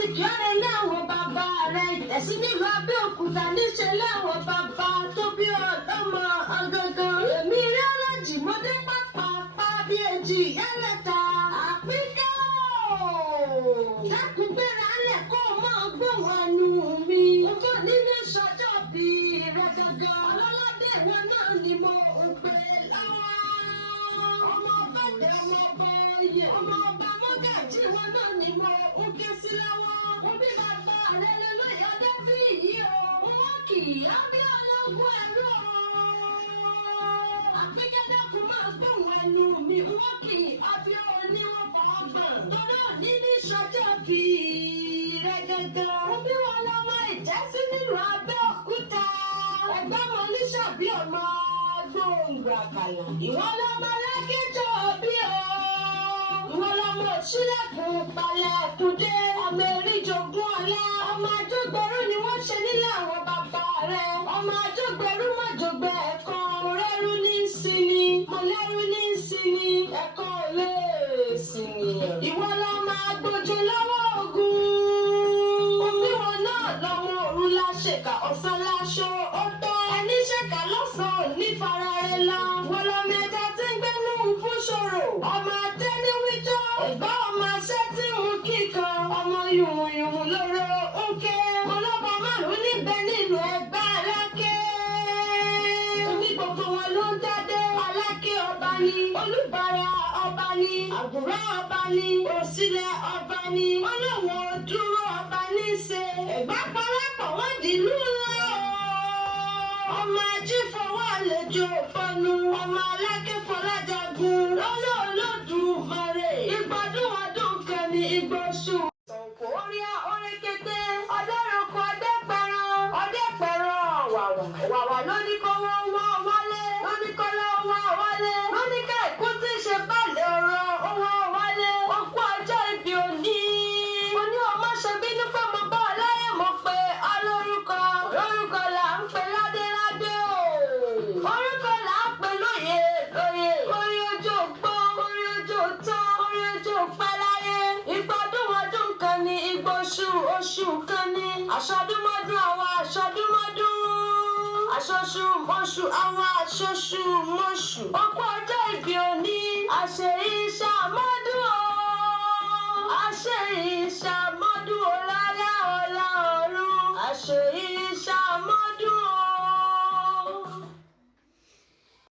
ti kí ọ̀rẹ́ láwọn bàbá rẹ̀. Ẹ̀sìn nílùú Abẹ́òkúta níṣẹ́ láwọn bàbá tó bí ọlọ́mọ ọ̀gángan. Èmi rí ọlọ́jì mọ́dé pápá bí èjì ẹlẹ́ta. Àpíkẹ́ dákun gbéra lẹ̀ kó máa gbóhùn ẹnu mi. Mo tó nínú ìṣọjọ́ bí rẹ̀ gangan. Ọlọ́ládé wọn náà ni mo pè lọ́wọ́. Ọmọ ọba jẹ́ ọmọ ọba oyè. Ọmọ ọba mọ́gàjí wọn náà ni mo ké sí lọ́wọ́. Mo bí bàbá rẹ̀ lọ́lọ́yè ọdẹ bí yìí o. Wọ́n kì í á bí ọlọ́gbọ́n ẹ̀rọ. Àpíkẹ́ dákun máa gbóhùn ẹnu mi. Wọ́n kì í á bí oníwọ̀n fọ́ọ̀gbọ̀n. Tọ́lá ní ní ìṣọjọ́ bí rẹ̀ gangan. Mo bí wọn lọ́mọ Ìjẹ́sí nílùú Abẹ́òkúta. Ẹgbẹ́ wọn ní ṣàbí ọmọ gbòǹgbò àkàlà. Ìwọ lọ́mọ lágéjọ́ bí o. Ìwọ lọ́mọ òṣìlẹ̀kùn palẹ̀kùn dé. Ọmọ eríjogún ọlá. Ọmọ àjọgbẹ̀rú ni wọ́n ṣe nílé àwọn bàbá rẹ̀. Ọmọ àjọgbẹ̀rú mọ̀jọ̀gbẹ̀ ẹ̀kan. Mo rẹ́rú ní sinmi. Mo lẹ́rú ní sinmi. Ẹ̀kan ò lè sinmi. Ìwọ lọ́mọ agbójú lọ́wọ́ ogun. Omi wọn náà lọ́mọ òru láṣẹ̀ka ọ̀sán láṣọ ó tọ́. Ẹni ṣẹ̀ka lọ́sàn-án ní farare lọ. Wọ́n lọ́mọ ẹja tí ń gbẹ́nu fún ṣòro. Ọmọ atẹ́ni wíjọ́. Ẹ̀gbọ́n ọmọ aṣẹ́ tí ń kíkan. Ọmọ yùmùyùmù lóró ń ké. Ọlọ́ba márùn-ún níbẹ̀ nínú ẹgbẹ́ Aláké. Omi gbogbo wọn ló ń dádé. Aláké ọba ni. Olúbàrà ọba ni. Àgùrá ọba ni. Òsílẹ̀ ọba ni. Olówó dúró ọba ní í ṣe. Ẹ̀gbá parapọ̀ wọ́n dìlú ńlá o. Ọmọ ajífọwọ́ àlejò fọnu. Ọmọ Aláké Fọlájagun. Lọ́lọ́ Olódùmarè. Ìgbádùn ọdún kan ní Igbóṣù. Sọ̀kò orí orékété. Ọdẹ́rùnkù ọdẹ́pẹ̀rán. Ọdẹ́pẹ̀rán wàwà lóní kó wọ́n wọ́n wálé. Lóní kó lọ́ wọ́n wálé. Lóní ká ìkú tí ṣe báàlẹ̀ ọ̀rọ̀ owó wálé. Ó kú ọjọ́ ìbí òní. Mo ní ọmọ ṣe bínú pé mo bá ọ láyé mo pé ọlórúkọ. Lórúkọ là ń pe ládéládé o. Orúkọ là ń pe lóyè lóyè. Orí ojú ògbó, orí ojú òtán, orí ojú òpẹ́ láyé. Ìgbádùn ọdún kan ní Igbóṣù oṣù kan ní. Àṣọdúnmọ́dún àwọn àṣọdúnmọ́dún. Àṣoṣù mọ́ṣù àwọn àṣoṣù mọ́ṣù. Ó kú ọjọ́ ìbí òní. Àṣeyí ṣàmọ́dún o. Àṣeyí ṣàmọ́dún ọ̀làlá ọ̀la ọ̀run. Àṣeyí